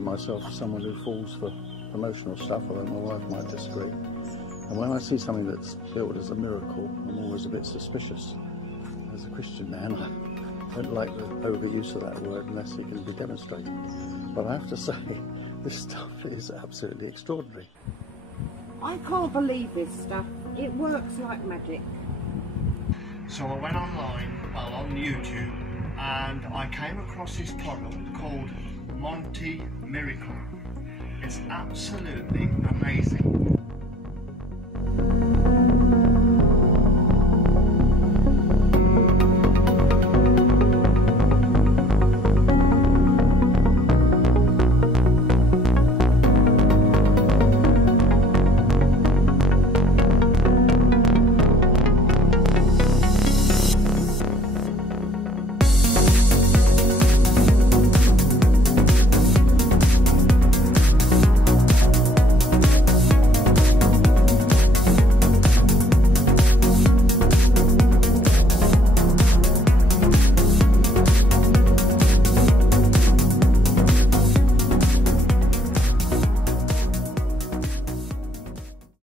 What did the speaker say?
describe myself as someone who falls for promotional stuff, although my wife might disagree. And when I see something that's billed as a miracle, I'm always a bit suspicious. As a Christian man, I don't like the overuse of that word unless it can be demonstrated. But I have to say, this stuff is absolutely extraordinary. I can't believe this stuff. It works like magic. So I went online, well, on YouTube, and I came across this product called Monty Miracle. It's absolutely amazing.